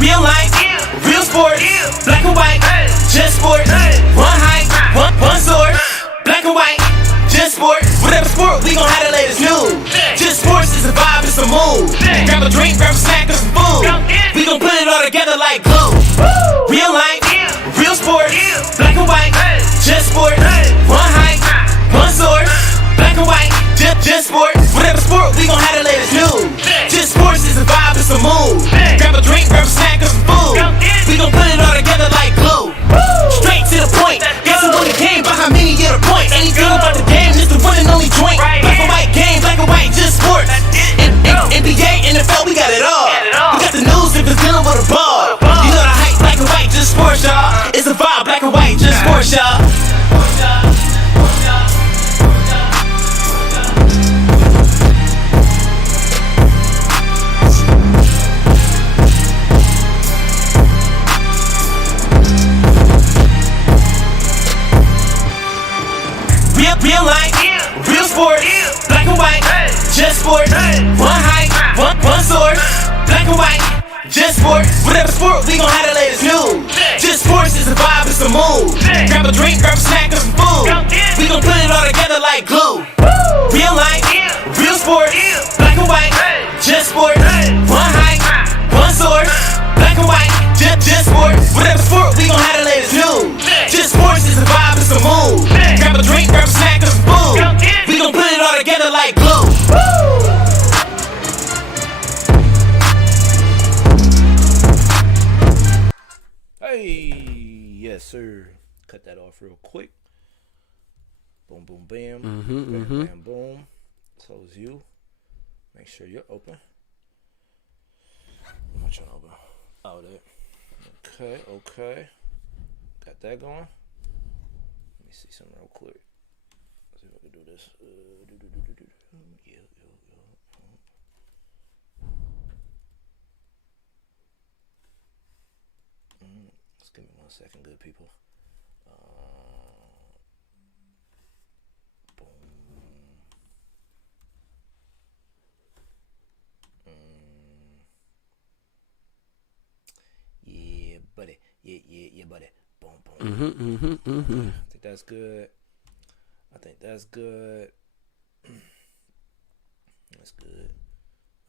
Real life, real sports, black and white, just sports. One height, one sword, black and white, just sports. Whatever sport, we gon' have the latest news. Just sports is a vibe, it's a mood. Grab a drink, grab a snack, or some food. We gon' put it all together like glue. Real life, real sports, black and white, just sports. One height, one sword, black and white, just sports. Whatever sport, we gon' have the latest news. Just sports is a vibe, it's a mood. Grab a drink, grab a snack, or some food. We gon' put it all together like glue. Straight to the point. Guess who won the game? By how many get a point? Anything about the game, just the one and only joint. Black and white game, black and white, just sports. NBA, NFL, we got it all. We got the news if it's dealing with a ball. You know the hype, black and white, just sports, y'all. It's a vibe, black and white, just sports, y'all. Real life, real sports, black and white, just sports. One height, one sword, black and white, just sports. Whatever sport, we gon' have the latest news. Just sports is a vibe, it's a mood. Grab a drink, grab a snack, or some food. We gon' put it all together like glue. Real life, real sports, black and white, just sports. One height, one sword, black and white, just sports. Whatever sport, we gon' have the latest news. Just sports is a vibe, it's a mood. Grab a drink, grab a snack, or some food. We gon' put it all together like glue. Hey, yes sir. Cut that off real quick. Boom, boom, bam. Bam, bam, boom. Close you. Make sure you're open. I'm not trying to open. Oh, there. Okay. Got that going. Let me see something real quick. See if I can do this. Yeah. Just give me 1 second, good people. Boom. Yeah, buddy. Yeah, buddy. Boom. I think that's good. That's good.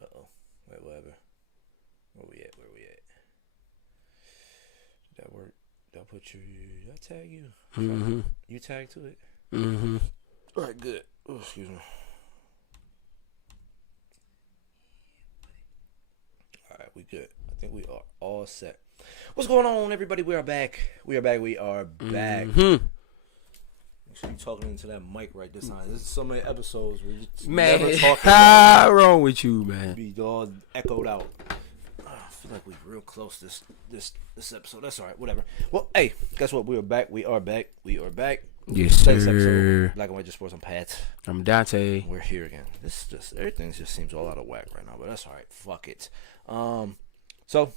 Uh-oh. Wait, whatever. Where we at? Did that work? Did I put you? Did I tag you? You tag to it? All right, good. Oh, excuse me. All right, we good. I think we are all set. What's going on, everybody? We are back. We are back. Make sure you're talking into that mic right this time. There's so many episodes where you just never talking. How wrong with you, man? Be all echoed out. I feel like we're real close this episode. That's all right. Whatever. Well, hey, guess what? We are back. Yes, Today's sir. episode, Black and White Just Sports. I'm Pat. I'm Dante. We're here again. This just everything just seems all out of whack right now, but that's all right. Fuck it. So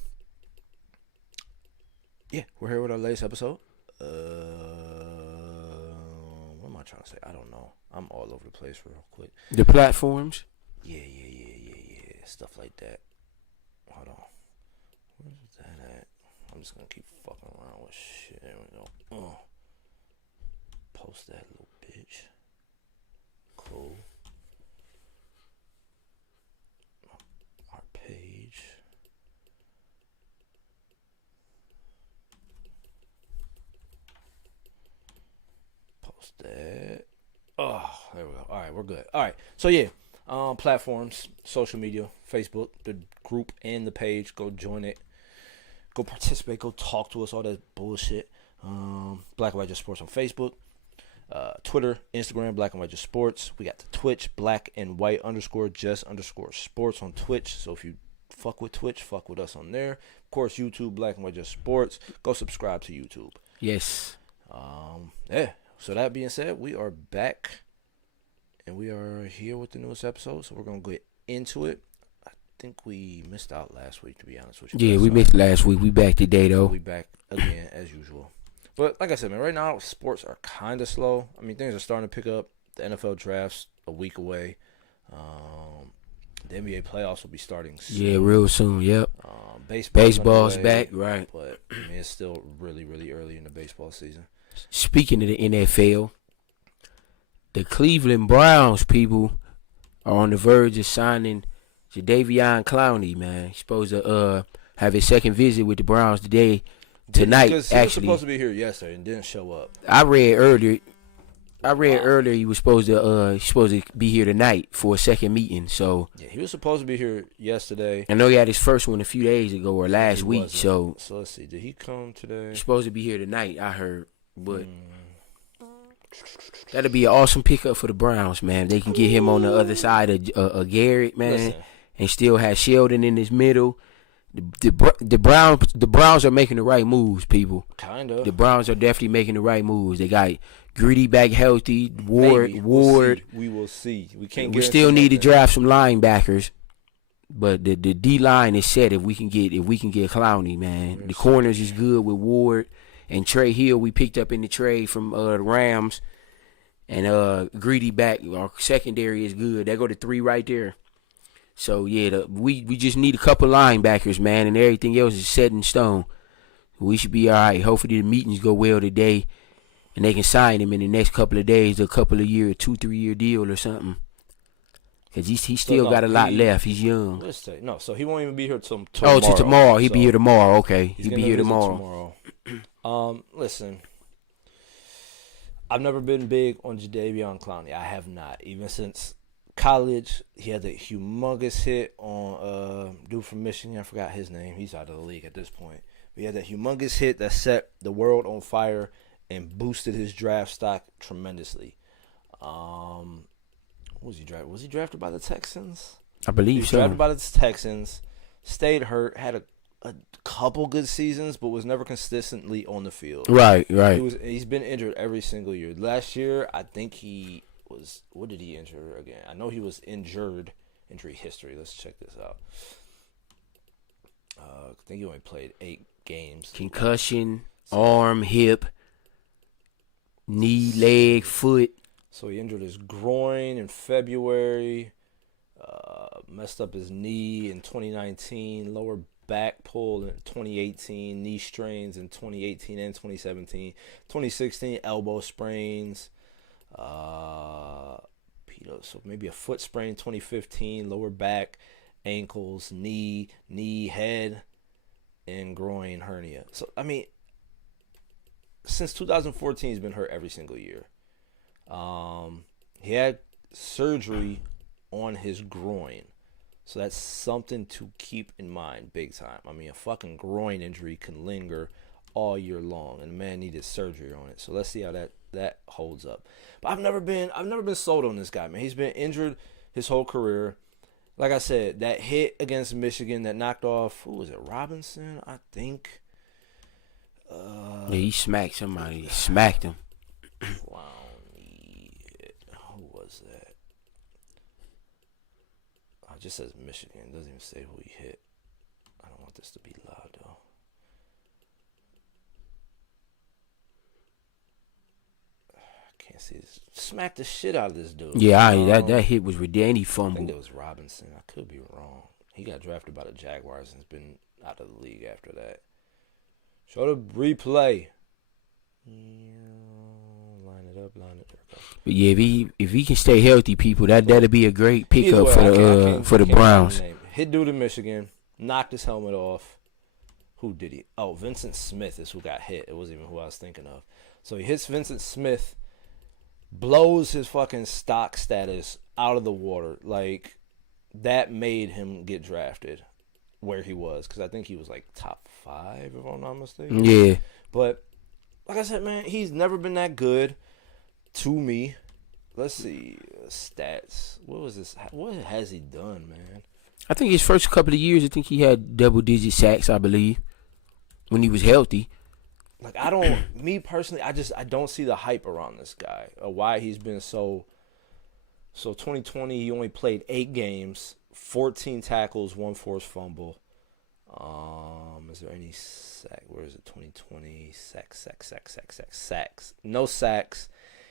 yeah, we're here with our latest episode. What am I trying to say? I don't know. I'm all over the place real quick. The platforms. Yeah. Stuff like that. Hold on. Where's that at? I'm just gonna keep fucking around with shit. There we go. Post that little bitch. Cool. Our page. Post that. Oh, there we go. All right, we're good. All right. So yeah, platforms, social media, Facebook, the group and the page. Go join it. Go participate. Go talk to us. All that bullshit. Black and White Just Sports on Facebook. Twitter, Instagram, Black and White Just Sports. We got the Twitch, Black and White _just_ sports on Twitch. So if you fuck with Twitch, fuck with us on there. Of course, YouTube, Black and White Just Sports. Go subscribe to YouTube. Yes. Yeah. So that being said, we are back, and we are here with the newest episode. So we're gonna get into it. I think we missed out last week, to be honest with you. Yeah, we missed last week. We back today though. We back again as usual. But like I said, man, right now sports are kind of slow. I mean, things are starting to pick up. The NFL draft's a week away. The NBA playoffs will be starting soon. Yeah, real soon. Yep. Baseball's Baseball's underway, back, right? but I mean, it's still really, really early in the baseball season. Speaking of the NFL, the Cleveland Browns people are on the verge of signing Jadeveon Clowney. Man, he's supposed to have his second visit with the Browns tonight. Because he was Actually, supposed to be here yesterday and didn't show up. I read earlier he was supposed to be here tonight for a second meeting. So Yeah, he was supposed to be here yesterday. I know he had his first one a few days ago or last He week. wasn't. So let's see. Did he come today? he's supposed to be here tonight. I heard, but that'll be an awesome pickup for the Browns, man. They can get him on the other side of Garrett, man, Listen, and still have Sheldon in his middle. The Browns are making the right moves, people. kind of. The Browns are definitely making the right moves. They got Greedy back healthy. Ward. We will see. We can't. We guarantee still need to nothing. draft some linebackers, but the D line is set. If we can get Clowney, man, the corners is good with Ward and Trey Hill. We picked up in the trade from the Rams, and Greedy back. Our secondary is good. They go to 3 right there. So yeah, we just need a couple linebackers, man, and everything else is set in stone. We should be all right. Hopefully the meetings go well today, and they can sign him in the next couple of days, a couple of year, 2-3 year deal or something. Cause he still got a lot left. He's young. Let's say no. So he won't even be here till tomorrow. Oh, till tomorrow. He'll be So here tomorrow. Okay, he's he'll be gonna here visit tomorrow. Listen, I've never been big on Jadeveon Clowney. I have not. Even since college, he had that humongous hit on dude from Michigan. I forgot his name. He's out of the league at this point. But he had that humongous hit that set the world on fire and boosted his draft stock tremendously. What was he drafted? Was he drafted by the Texans? I He believe was so. drafted by the Texans. Stayed hurt. Had a couple good seasons, but was never consistently on the field. Right, right. He's been injured every single year. Last year, I think he was. What did he injure again? I know he was injured. Injury history. Let's check this out. I think he only played 8 games. Concussion, arm, hip, knee, leg, foot. So he injured his groin in February. Messed up his knee in 2019. Lower back pull in 2018. Knee strains in 2018 and 2017. 2016 elbow sprains. So maybe a foot sprain 2015. Lower back, ankles, knee, head, and groin hernia. So I mean, since 2014, he's been hurt every single year. He had surgery on his groin. So that's something to keep in mind big time. I mean, a fucking groin injury can linger all year long, and the man needed surgery on it. So let's see how that holds up. But I've never been sold on this guy, man. He's been injured his whole career. Like I said, that hit against Michigan that knocked off, who was it, Robinson, I think. Yeah, he smacked somebody. He smacked him. Clowney. Who was that? It just says Michigan. It doesn't even say who he hit. I don't want this to be loud, though. I can't see this. Smacked the shit out of this dude. Yeah, that hit was ridiculous. And he I think fumbled. it was Robinson. I could be wrong. He got drafted by the Jaguars and has been out of the league after that. Show the replay. Line it up. But yeah, if he can stay healthy, people, that'll be a great pickup Either way, for the Browns. Hit dude in Michigan, knocked his helmet off. Who did he? Oh, Vincent Smith is who got hit. It wasn't even who I was thinking of. So he hits Vincent Smith, blows his fucking stock status out of the water. Like, that made him get drafted where he was, because I think he was like top 5, if I'm not mistaken. Yeah. But like I said, man, he's never been that good to me. Let's see stats. What was this? What has he done, man? I think his first couple of years, I think he had double-digit sacks, I believe, when he was healthy. Like, me personally, I don't see the hype around this guy. Or why he's been so 2020, he only played 8 games, 14 tackles, 1 forced fumble. Is there any sack? Where is it? 2020 sacks. No sacks.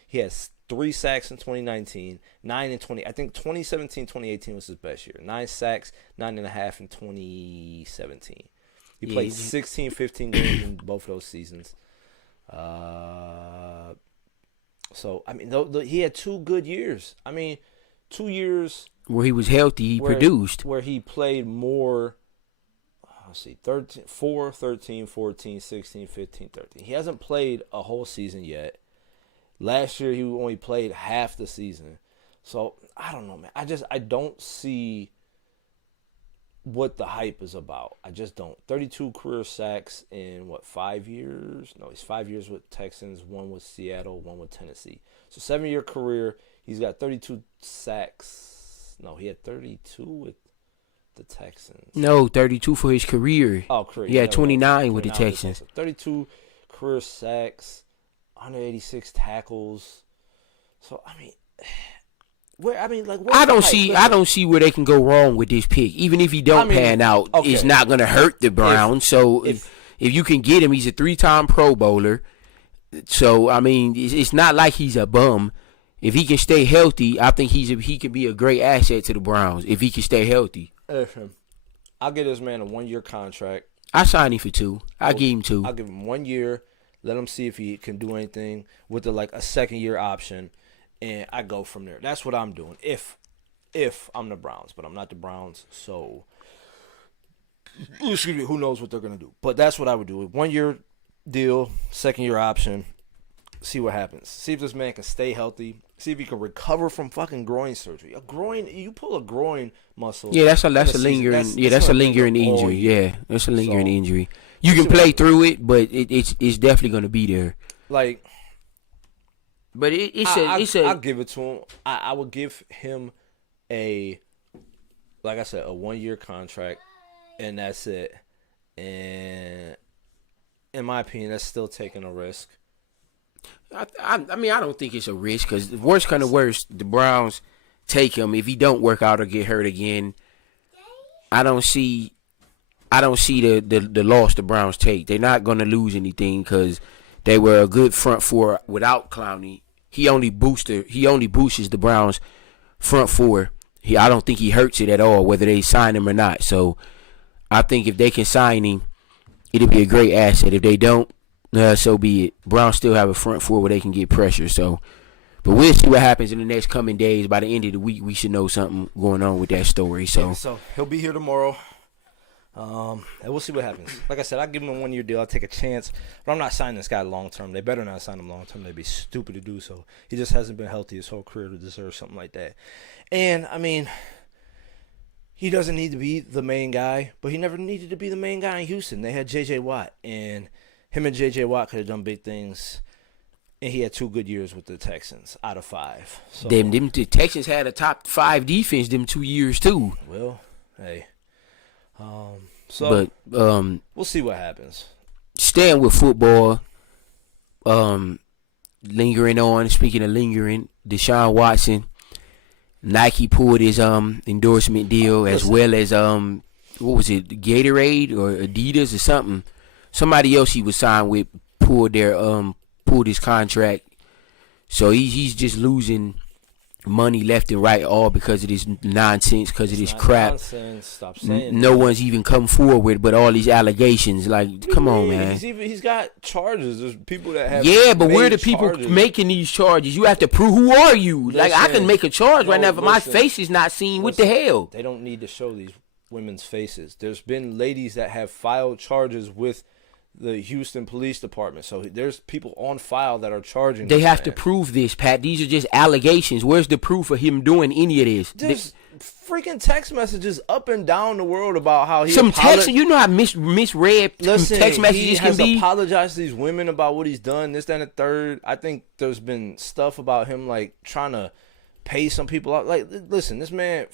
He has 3 sacks in 2019, 9 in 20. I think 2017, 2018 was his best year. 9 sacks, 9.5 in 2017. He played 16, 15 games in both of those seasons. So, I mean, he had 2 good years. I mean, 2 years where he was healthy, he produced. Where he played more, let's see, 4, 13, 14, 16, 15, 13. He hasn't played a whole season yet. Last year, he only played half the season. So, I don't know, man. I don't see what the hype is about. I just don't. 32 career sacks in, 5 years? No, he's 5 years with Texans, 1 with Seattle, 1 with Tennessee. So, 7-year career, he's got 32 sacks. No, he had 32 with the Texans. No, 32 for his career. Oh, career. Yeah, 29 with the Texans. 32 career sacks, 186 tackles. So, I mean, I don't see where they can go wrong with this pick. Even if he don't pan out, it's not going to hurt the Browns. If you can get him, he's a 3-time Pro Bowler. So, I mean, it's not like he's a bum. If he can stay healthy, I think he can be a great asset to the Browns if he can stay healthy. I'll give this man a 1-year contract. I sign him for 2. I'll give him 2. I'll give him 1 year. Let him see if he can do anything with a 2nd-year option, and I go from there. That's what I'm doing if I'm the Browns, but I'm not the Browns, so excuse me, who knows what they're going to do. But that's what I would do. 1-year deal, 2nd-year option, see what happens. See if this man can stay healthy. See if he can recover from fucking groin surgery. You pull a groin muscle. Yeah, that's a lingering. That's a lingering injury. Yeah, that's a lingering injury. You can play through it, but it's definitely going to be there. But I'll give it to him. I would give him like I said, a 1-year contract, and that's it. And in my opinion, that's still taking a risk. I mean, I don't think it's a risk because worst kind of worst, the Browns take him. If he don't work out or get hurt again, I don't see the loss the Browns take. They're not going to lose anything because they were a good front four without Clowney. He only boosts the Browns front four. I don't think he hurts it at all, whether they sign him or not. So I think if they can sign him, it'll be a great asset. If they don't, so be it. Browns still have a front four where they can get pressure. So, but we'll see what happens in the next coming days. By the end of the week, we should know something going on with that story. So he'll be here tomorrow. And we'll see what happens. Like I said, I'll give him a 1-year deal. I'll take a chance. But I'm not signing this guy long term. They better not sign him long term. They'd be stupid to do so. He just hasn't been healthy his whole career to deserve something like that. And, I mean, he doesn't need to be the main guy, but he never needed to be the main guy in Houston. They had J.J. Watt, and him and J.J. Watt could have done big things. And he had 2 good years with the Texans out of 5. So, the Texans had a top 5 defense them 2 years too. Well, hey. We'll see what happens. Staying with football, lingering on. Speaking of lingering, Deshaun Watson, Nike pulled his endorsement deal as well as what was it, Gatorade or Adidas or something. Somebody else he was signed with pulled his contract. So he's just losing money left and right, all because of this nonsense, because of this crap. Nonsense. Stop saying no one's even come forward, but all these allegations. Like, come on, man. He's got charges. There's people that have. Yeah, but where are the people making these charges? You have to prove who are you. Like, I can make a charge right now, but my face is not seen. What the hell? They don't need to show these women's faces. There's been ladies that have filed charges with the Houston Police Department. So there's people on file that are charging. They have to prove this, Pat. These are just allegations. Where's the proof of him doing any of this? There's freaking text messages up and down the world about how he text. You know how misread text messages can be. He has apologized to these women about what he's done. This, that, and the third. I think there's been stuff about him like trying to pay some people out. Like, listen, this man,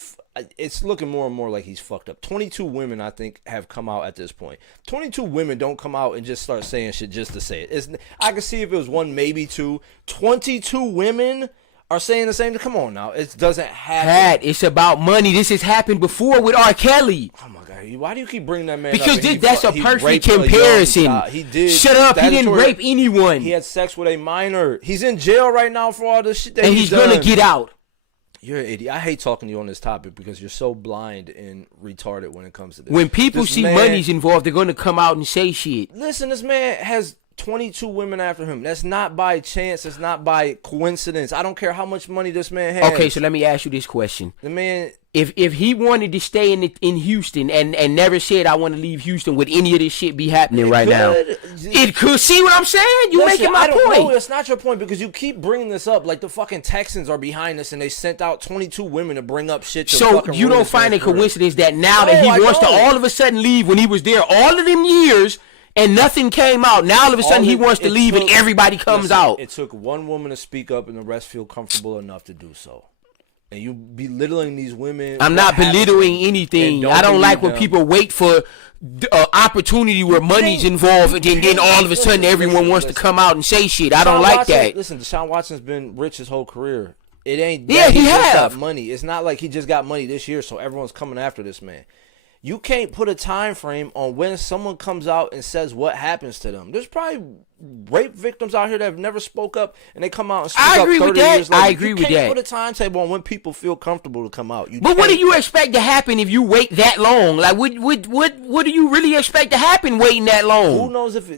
it's looking more and more like he's fucked up. 22 women, I think, have come out at this point. 22 women don't come out and just start saying shit just to say it. I can see if it was 1, maybe 2. 22 women are saying the same thing. Come on now. It doesn't happen. Pat, it's about money. This has happened before with R. Kelly. Oh, my God. Why do you keep bringing that man Because up? that's a perfect raped a young comparison. child. He did. Shut up. He didn't rape anyone. He had sex with a minor. He's in jail right now for all the shit that and he's going done. to get out. You're an idiot. I hate talking to you on this topic because you're so blind and retarded when it comes to this. When people This see man- money's involved, they're going to come out and say shit. Listen, this man has 22 women after him. That's not by chance. It's not by coincidence. I don't care how much money this man has. Okay, so let me ask you this question. The man... If he wanted to stay in Houston and never said I want to leave Houston, would any of this shit be happening right now? It could. See what I'm saying? You Listen, making my I don't point. know. That's not your point because you keep bringing this up like the fucking Texans are behind us and they sent out 22 women to bring up shit. To So fucking you ruin don't this find man's a career. coincidence that now No, that he I wants to don't. all of a sudden leave when he was there all of them years and nothing came out. Now all of a sudden he wants to leave and everybody comes out. It took one woman to speak up and the rest feel comfortable enough to do so. And you belittling these women. I'm not belittling anything. I don't like when people wait for opportunity where money's involved and then all of a sudden everyone wants to come out and say shit. I don't like that. Listen, Deshaun Watson's been rich his whole career. It ain't Yeah, that he just have. got money. It's not like he just got money this year, so everyone's coming after this man. You can't put a time frame on when someone comes out and says what happens to them. There's probably rape victims out here that have never spoke up, and they come out and speak I up agree 30 with that. years later. I agree with You that. can't put a timetable on when people feel comfortable to come out. But what do you expect to happen if you wait that long? Like, what do you really expect to happen waiting that Who long? knows if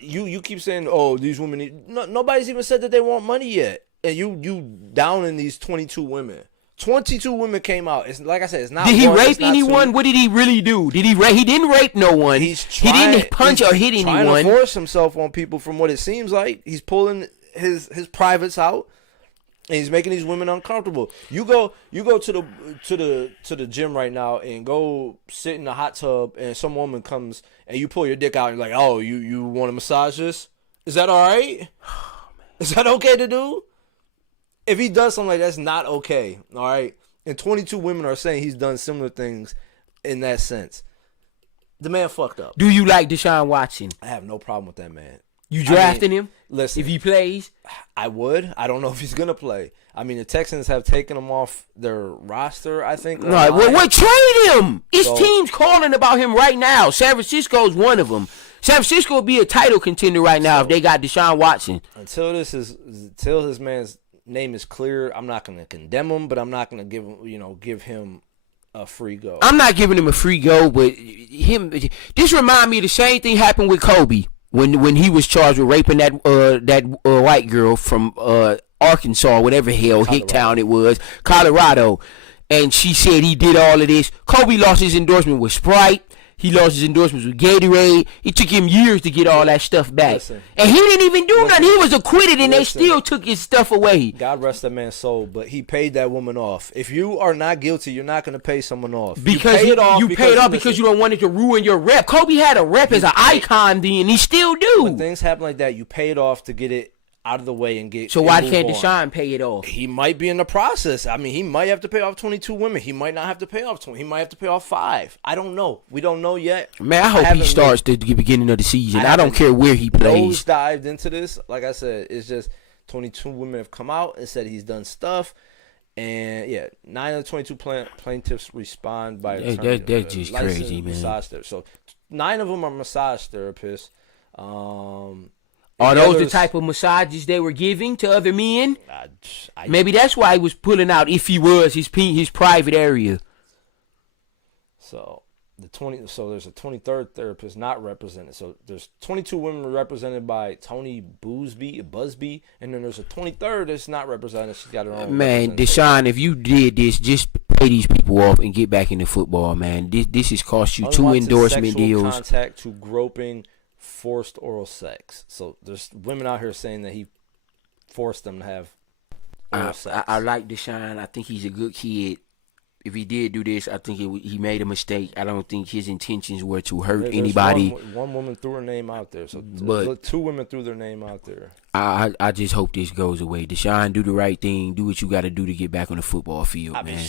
you keep saying, oh, these women need... nobody's even said that they want money yet, and you downing these 22 women. 22 women came out. It's like I said, it's not. Did he one, rape it's not anyone? two. What did he really do? Did he rape? He didn't rape no one. He didn't punch or hit trying anyone. to force himself on people. From what it seems like, he's pulling his privates out, and he's making these women uncomfortable. You go to the gym right now and go sit in the hot tub, and some woman comes and you pull your dick out and you're like, oh, you want to massage this? Is that all right? Is that okay to do? If he does something like that, that's not okay, all right? And 22 women are saying he's done similar things in that sense. The man fucked up. Do you like Deshaun Watson? I have no problem with that man. You drafting him? Listen, If he plays? I would. I don't know if he's going to play. I mean, the Texans have taken him off their roster, I think. Right. Well, trade him. It's So- teams calling about him right now. San Francisco's one of them. San Francisco will be a title contender right now if they got Deshaun Watson. Until his man's name is clear, I'm not going to condemn him, but I'm not going to give him a free go. I'm not giving him a free go, but this remind me of the same thing happened with Kobe when he was charged with raping that white girl from Arkansas, whatever hell hick town it was, Colorado, and she said he did all of this. Kobe lost his endorsement with Sprite. He lost his endorsements with Gatorade. It took him years to get all that stuff back. Listen. And he didn't even do nothing. He was acquitted and they Listen. still took his stuff away. God rest that man's soul, but he paid that woman off. If you are not guilty, you're not going to pay someone off. Because you paid off because you don't want it to ruin your rep. Kobe had a rep as an icon then. He still do. When things happen like that, you pay it off to get it out of the way and get. So why move can't on. Deshaun pay it off? He might be in the process. I mean, he might have to pay off 22 women. He might not have to pay off 20. He might have to pay off 5. I don't know. We don't know yet. Man, I hope he haven't starts the beginning of the season. I don't haven't care where he plays. Dived into this. Like I said, it's just 22 women have come out and said he's done stuff. And yeah, 9 of the 22 plaintiffs respond by attorney. That's just licensed crazy, man. Massage therapist. So 9 of them are massage therapists. Are those the type of massages they were giving to other men? I Maybe that's why he was pulling out. If he was his private area. So there's a 23rd therapist not represented. So there's 22 women represented by Tony Busby, and then there's a 23rd that's not represented. She's got her own. Man, Deshaun, if you did this, just pay these people off and get back into football, man. This has cost you 2 Unwanted endorsement sexual deals. Contact to groping, forced oral sex. So there's women out here saying that he forced them to have oral sex. I like Deshaun. I think he's a good kid. If he did do this, I think he made a mistake. I don't think his intentions were to hurt There's anybody. One woman threw her name out there. So But 2 women threw their name out there. I just hope this goes away. Deshaun, do the right thing. Do what you got to do to get back on the football field, man.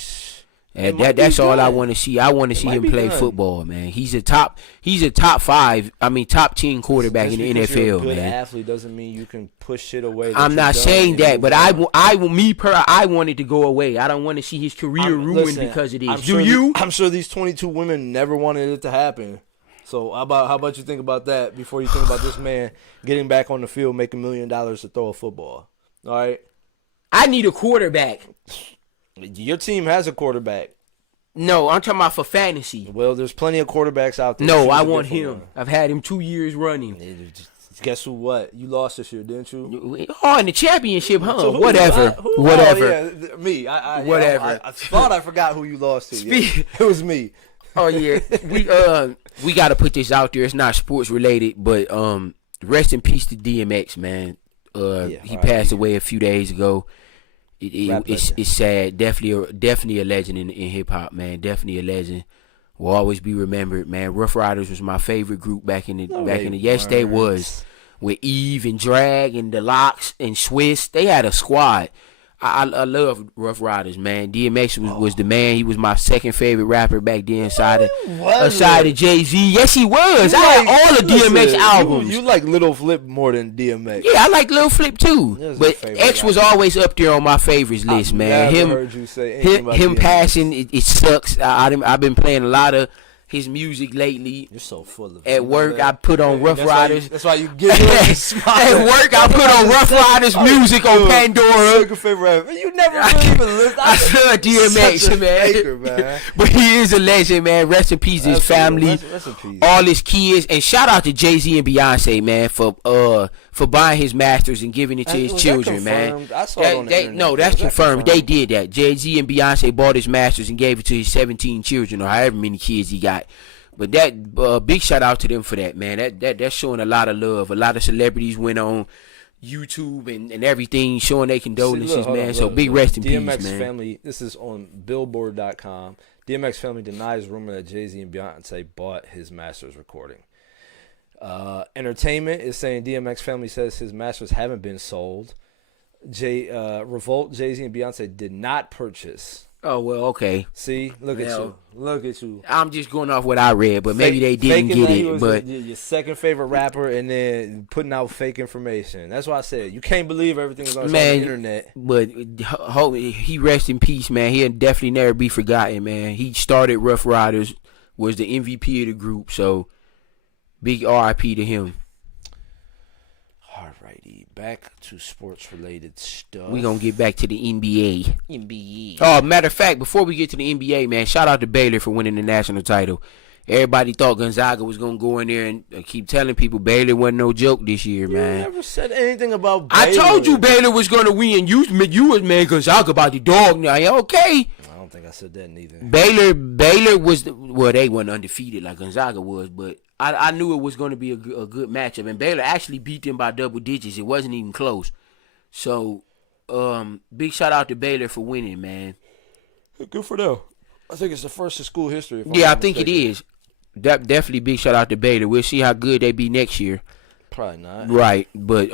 And might that's be all I done. want to see. I want to see might him be play done. football, man. He's a top 5. I mean, top 10 quarterback Just in the because you're a NFL, good man. athlete doesn't mean you can push shit away. that I'm you've not done saying and that, move but on. I want it to go away. I don't want to see his career ruined Listen, because of this. I'm Do sure you? I'm sure these 22 women never wanted it to happen. So how about you think about that before you think about this man getting back on the field, making $1 million to throw a football? All right, I need a quarterback. your team has a quarterback. No, I'm talking about for fantasy. Well, there's plenty of quarterbacks out there. No, Choose I a want different him. one. I've had him 2 years running. Guess who? What you lost this year, didn't you? Oh, in the championship, huh? So who- Whatever. who- Whatever. Oh, yeah, me. Whatever. I thought I forgot who you lost to. Yeah. Speak- It was me. Oh yeah, we got to put this out there. It's not sports related, but rest in peace to DMX, man. He passed away a few days ago. It's sad. Definitely a legend in hip hop, man. Definitely a legend. Will always be remembered, man. Rough Riders was my favorite group back in the. Yes, they was. With Eve and Drag and the Locks and Swiss, they had a squad. I love Rough Riders, man. DMX was the man. He was my second favorite rapper back then, aside of Jay-Z. Yes, he was. I had all the DMX albums. You like Little Flip more than DMX. Yeah, I like Lil Flip too. That's But your favorite X was rapper. always up there on my favorites list, I've man. never heard you say anything about Him DMX. passing, it sucks. I've been playing a lot of his music lately. You're so full of At work, I put on Rough Riders. That's why you get it. At work, I put on Rough Riders music on Pandora. Second favorite rapper. You never really even listened. I love DMX, Such a man. faker, man. But he is a legend, man. Rest in peace, his family, Rest in peace. all his kids, and shout out to Jay-Z and Beyonce, man, for buying his masters and giving it to his Was that children, man. confirmed? I saw it on the internet. No, that's Was that confirmed. They did that. Jay-Z and Beyonce bought his masters and gave it to his 17 children, or however many kids he got. But that big shout out to them for that, man. That's showing a lot of love. A lot of celebrities went on YouTube and everything, showing their condolences, man. So big rest in DMX peace, man. family. This is on Billboard.com. DMX family denies rumor that Jay-Z and Beyonce bought his masters recording. Entertainment is saying DMX family says his masters haven't been sold. Revolt, Jay-Z and Beyonce did not purchase. Oh well, okay. See, look at you. Look at you. I'm just going off what I read, but maybe they didn't Faking get that he it. was But your second favorite rapper, and then putting out fake information. That's why I said you can't believe everything that's on the internet. But he rest in peace, man. He'll definitely never be forgotten, man. He started Rough Riders, was the MVP of the group, so big R.I.P. to him. Alrighty, back to sports-related stuff. We gonna get back to the NBA. NBA. Oh, matter of fact, before we get to the NBA, man, shout out to Baylor for winning the national title. Everybody thought Gonzaga was gonna go in there and keep telling people Baylor wasn't no joke this year, You man. never said anything about Baylor. I told you Baylor was gonna win. You was mad Gonzaga about the dog now. Yeah, okay. I don't think I said that neither. Baylor was they weren't undefeated like Gonzaga was, but I knew it was going to be a good matchup, and Baylor actually beat them by double digits. It wasn't even close. So, big shout out to Baylor for winning, man. Good for them. I think it's the first in school history. if I'm Yeah, I not think it mistaken. is. Definitely big shout out to Baylor. We'll see how good they be next year. Probably not. Right, but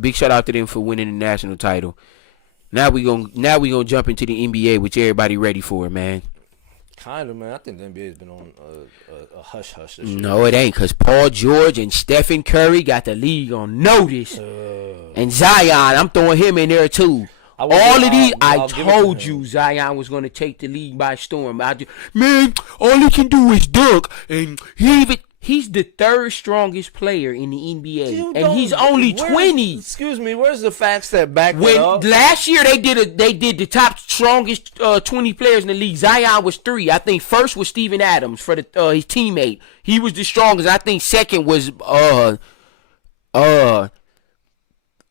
big shout out to them for winning the national title. Now we gonna jump into the NBA, which everybody ready for, man. Kind of, man. I think the NBA has been on a hush this year. No, it ain't, because Paul George and Stephen Curry got the league on notice. And Zion, I'm throwing him in there too. All of these, I told you Zion was going to take the league by storm. Man, all he can do is dunk. And he's the third strongest player in the NBA. And he's only 20. Excuse me, where's the facts that back that When up? last year they did the top strongest 20 players in the league. Zion was 3. I think first was Steven Adams for his teammate. He was the strongest. I think second was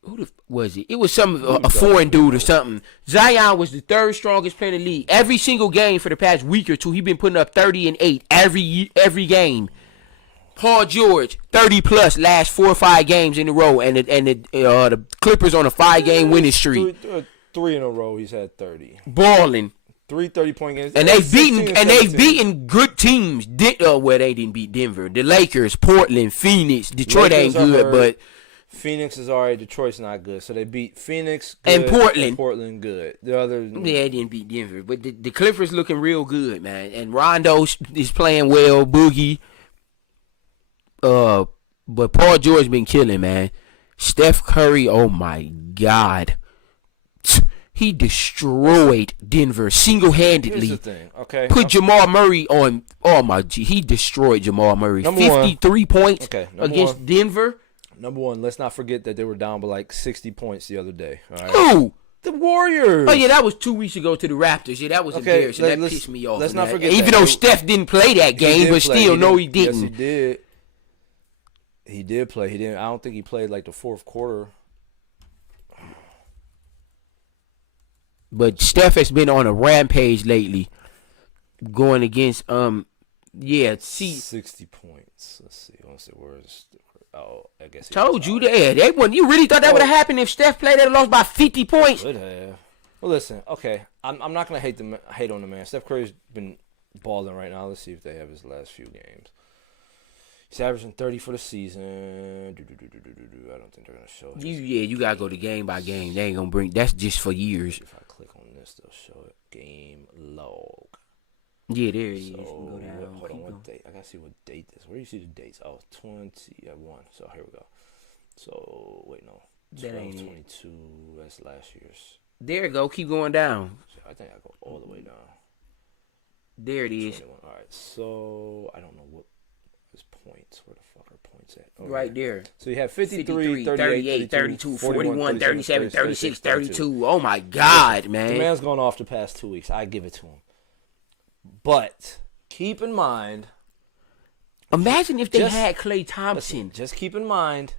who was it? It was a foreign dude or something. Zion was the third strongest player in the league. Every single game for the past week or two, he been putting up 30 and 8 every game. Paul George, 30 plus last 4 or 5 games in a row, and the Clippers on a 5-game winning streak. Three in a row, he's had 30. Balling. 3 30-point games. And they've beaten good teams. Well, they didn't beat Denver. The Lakers, Portland, Phoenix, Detroit Lakers ain't good, are but Phoenix is alright. Detroit's not good. So they beat Phoenix And good, Portland. And Portland good. The other Yeah, they didn't beat Denver, but the Clippers looking real good, man. And Rondo is playing well. Boogie, but Paul George been killing, man. Steph Curry, oh my God, he destroyed Denver Here's single-handedly. the thing, okay? Put Jamal Murray on. Oh my G, he destroyed Jamal Murray. Number one. 53 points Number against one. Denver. Number one, let's not forget that they were down by like 60 points the other day. All right? Ooh. The Warriors. Oh yeah, that was 2 weeks ago to the Raptors. Yeah, that was embarrassing. That let's- pissed me off. let's on not that. forget Even that. though Steph didn't play that He game, did but play. still, no, he didn't. Yes, he did. He did play. He didn't. I don't think he played like the fourth quarter. But Steph has been on a rampage lately, going against 60 points. Let's see. Where's? Oh, I guess. He told was you out. that. They wouldn't. You really thought that would have happened if Steph played and lost by 50 points? Could have. Well, listen. Okay, I'm not gonna hate on the man. Steph Curry's been balling right now. Let's see if they have his last few games. He's averaging 30 for the season. I don't think they're gonna show it. You gotta go to game by game. They ain't gonna bring. That's just for years. If I click on this, they'll show it. Game log. Yeah, there it is. So, You can go down. hold on, Keep what going. date? I gotta see what date this. Where do you see the dates? Oh, 21. So here we go. So wait, no, That ain't it. 22. That's last year's. There you go. Keep going down. So I think I go all the way down. There it is. 21. All right. So I don't know what his points. Where the fuck are points at? Oh, Right yeah. there. So you have 53, 53, 38, 32, 41, 41, 37, 36, 32. 32. Oh my God, The man. man's gone off the past 2 weeks. I give it to him. But keep in mind, Imagine if they Just- had Klay Thompson. listen, just keep in mind,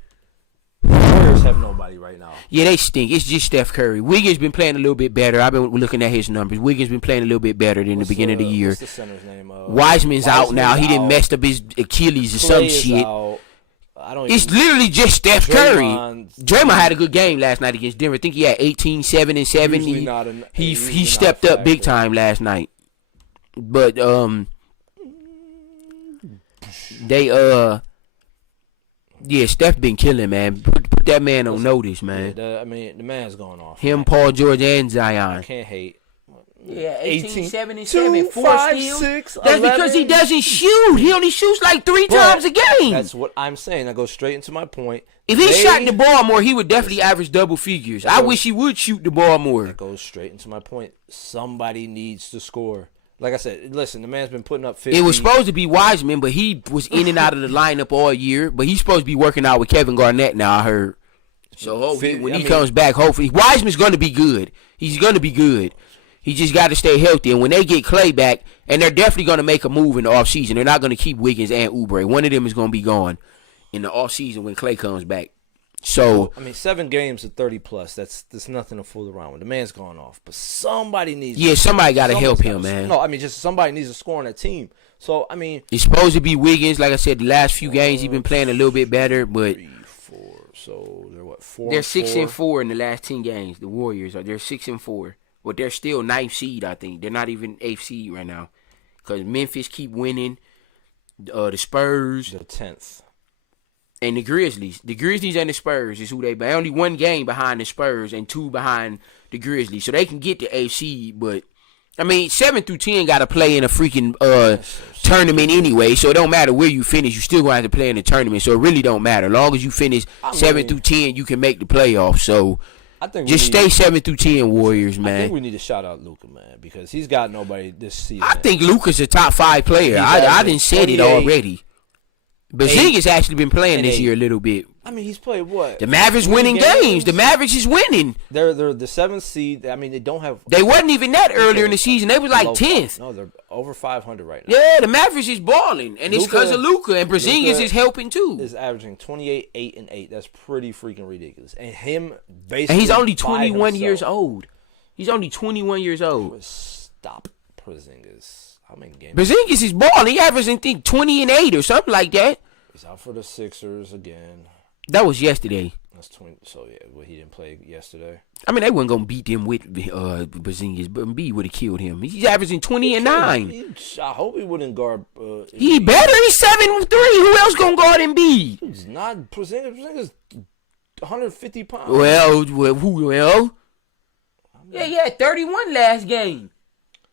the Warriors have nobody right now. Yeah, they stink. It's just Steph Curry. Wiggins been playing a little bit better. I've been looking at his numbers. Wiggins been playing a little bit better than the beginning of the year. What's the center's name? Wiseman's out now. He didn't out. messed up his Achilles or Klay some is shit. out. I don't It's even, literally just Steph Curry. Draymond- Draymond had a good game last night against Denver. I think he had 18, 7, and 7. Usually not a- He usually not a stepped up big factor. time last night. But they yeah, Steph been killing, man. Put that man on notice, man. I mean, the man's going off. Him, Paul George, and Zion. Can't hate. Yeah, 18, 7, and 2, 7, 4 5, steals. 6, That's because he 11. doesn't shoot. He only shoots like 3 times a game. That's what I'm saying. I go straight into my point. If he They- shot the ball more, he would definitely average double figures. I wish he would shoot the ball more. That goes straight into my point. Somebody needs to score. Like I said, listen, the man's been putting up 50. It was supposed to be Wiseman, but he was in and out of the lineup all year. But he's supposed to be working out with Kevin Garnett now, I heard. So hopefully when he comes back, hopefully Wiseman's going to be good. He's going to be good. He just got to stay healthy. And when they get Klay back, and they're definitely going to make a move in the offseason. They're not going to keep Wiggins and Oubre. One of them is going to be gone in the offseason when Klay comes back. So, I mean, 7 games of 30 plus. That's nothing to fool around with. The man's gone off, but somebody needs. yeah, somebody got to help him, someone's gotta- man. No, I mean, just somebody needs to score on that team. So I mean, It's supposed to be Wiggins. Like I said, the last few games he's been playing a little bit better, but 3, 4. So they're what? 4. they're 6-4 in the last 10 games. The Warriors they're 6-4, but they're still 9th seed. I think they're not even 8th seed right now because Memphis keep winning. The Spurs They're 10th. and the Grizzlies. The Grizzlies and the Spurs is who they. They're only 1 game behind the Spurs and 2 behind the Grizzlies, so they can get the 8th seed. But I mean, 7 through 10 got to play in a freaking tournament anyway, so it don't matter where you finish. You still gonna have to play in the tournament, so it really don't matter. As long as you finish 7 through 10, you can make the playoffs. So I think just stay 7 through 10, Warriors, I think man. we need to shout out Luka, man, because he's got nobody this season. I think Luka's a top 5 player. He's I averaging didn't say it 28, already. But Zinga's actually been playing and this 8. year a little bit. I mean, he's played what? The Mavericks 3 winning games. The Mavericks is winning. They're the 7th seed. I mean, they don't have. They wasn't even that earlier in the season. They was like low- 10th. No, they're over 500 right now. Yeah, the Mavericks is balling, and it's because of Luka, and Porzingis Luka is helping too. Is averaging 28, 8, and 8. That's pretty freaking ridiculous. And him basically. And he's only by 21 years himself. old. He's only 21 years old. Stop Porzingis. How many games? Porzingis is balling. He averaging, I think, 20 and 8 or something like that. He's out for the Sixers again. That was yesterday. That's 20. So yeah, well, he didn't play yesterday. I mean, they wasn't gonna beat them with Porzingis, but Embiid would have killed him. He's averaging 20 and 9. I hope he wouldn't guard. He better. He's 7-3. Who else gonna guard Embiid? He's not Porzingis. Porzingis 150 pounds. Well, yeah, he had 31 last game.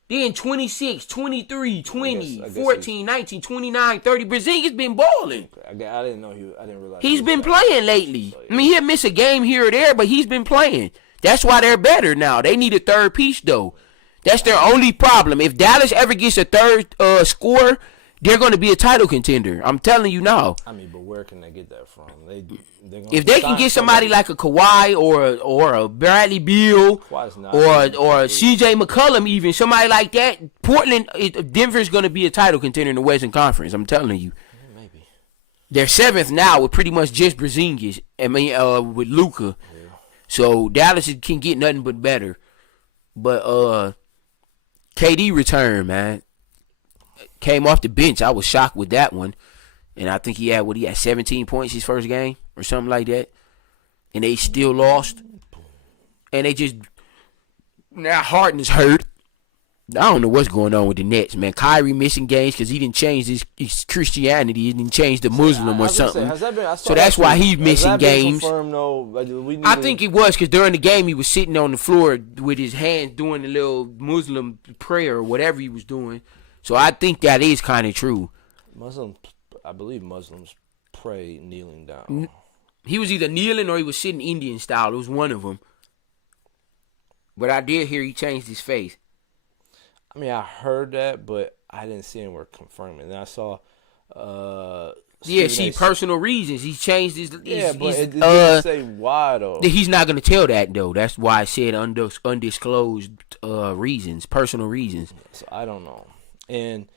Then 26, 23, 20, I guess 14, 19, 29, 30. Brazilians been balling. I didn't know I didn't realize. He's been playing lately. I mean, he'll miss a game here or there, but he's been playing. That's why they're better now. They need a third piece, though. That's their only problem. If Dallas ever gets a third scorer, they're going to be a title contender. I'm telling you now. I mean, but where can they get that from? If they can get somebody like a Kawhi or a Bradley Beal or C.J. McCollum, even somebody like that, Denver's going to be a title contender in the Western Conference. I'm telling you. Maybe they're 7th now with pretty much just Porzingis. I mean, with Luka. Yeah. So Dallas can get nothing but better. But KD returned, man. Came off the bench. I was shocked with that one. And I think he had 17 points his first game or something like that. And they still lost. And they just, now Harden's hurt. I don't know what's going on with the Nets, man. Kyrie missing games because he didn't change his Christianity. He didn't change the Muslim or something. So that's why he's missing games. I think it was because during the game he was sitting on the floor with his hands doing the little Muslim prayer or whatever he was doing. So I think that is kind of true. I believe Muslims pray kneeling down. He was either kneeling or he was sitting Indian style. It was one of them. But I did hear he changed his face. I mean, I heard that, but I didn't see anywhere confirming. And I saw, personal reasons. He changed his. But it didn't say why though. He's not going to tell that though. That's why I said undisclosed reasons, personal reasons. So I don't know. And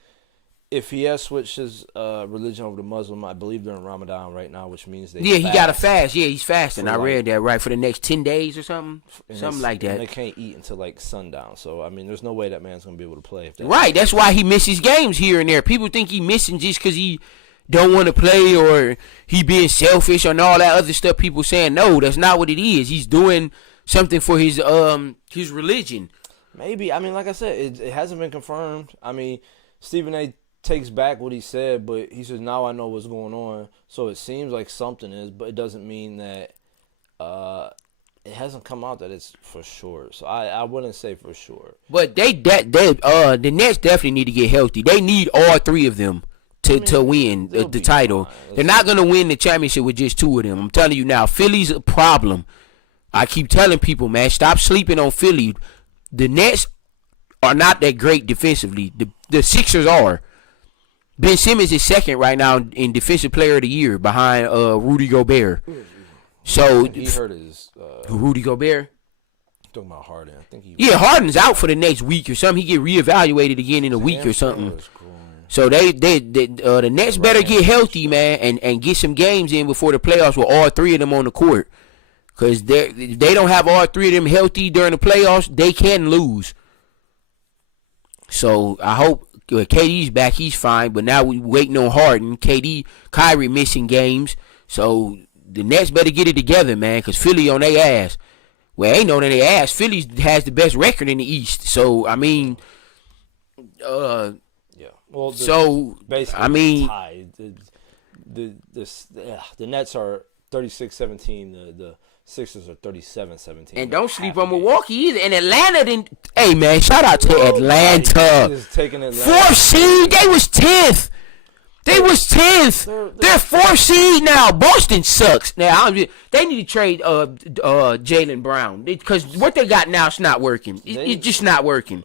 if he has switched his religion over to Muslim, I believe they're in Ramadan right now, which means he got to fast. Yeah, he's fasting. I read that for the next 10 days or something, something like that. And they can't eat until like sundown. So I mean, there's no way that man's gonna be able to play. That's why he misses games here and there. People think he missing just because he don't want to play or he being selfish and all that other stuff. People saying no, that's not what it is. He's doing something for his religion. Maybe. I mean, like I said, it hasn't been confirmed. I mean, Stephen A. takes back what he said, but he says, now I know what's going on. So it seems like something is, but it doesn't mean that it hasn't come out that it's for sure. So I wouldn't say for sure. But the Nets definitely need to get healthy. They need all three of them to win the title. They're not going to win the championship with just two of them. I'm telling you now, Philly's a problem. I keep telling people, man, stop sleeping on Philly. The Nets are not that great defensively. The Sixers are. Ben Simmons is second right now in Defensive Player of the Year behind Rudy Gobert. So he hurt his Rudy Gobert. Talking about Harden, I think Harden's out for the next week or something. He get reevaluated again in a week or something. So the Nets better get healthy, man, and get some games in before the playoffs with all three of them on the court. Because if they don't have all three of them healthy during the playoffs, they can lose. So I hope KD's back, he's fine. But now we waiting on Harden. Kyrie missing games. So the Nets better get it together, man, because Philly on their ass. Well, ain't on their ass. Philly has the best record in the East. So, I mean, yeah. Well, basically, I mean, the Nets are 36-17. The Sixers are 37-17. And don't sleep on Milwaukee either. And Atlanta didn't. Hey, man, shout out to Atlanta. Fourth seed. They was 10th. They're 4th seed now. Boston sucks. Now they need to trade Jaylen Brown because what they got now is not working. It's just not working.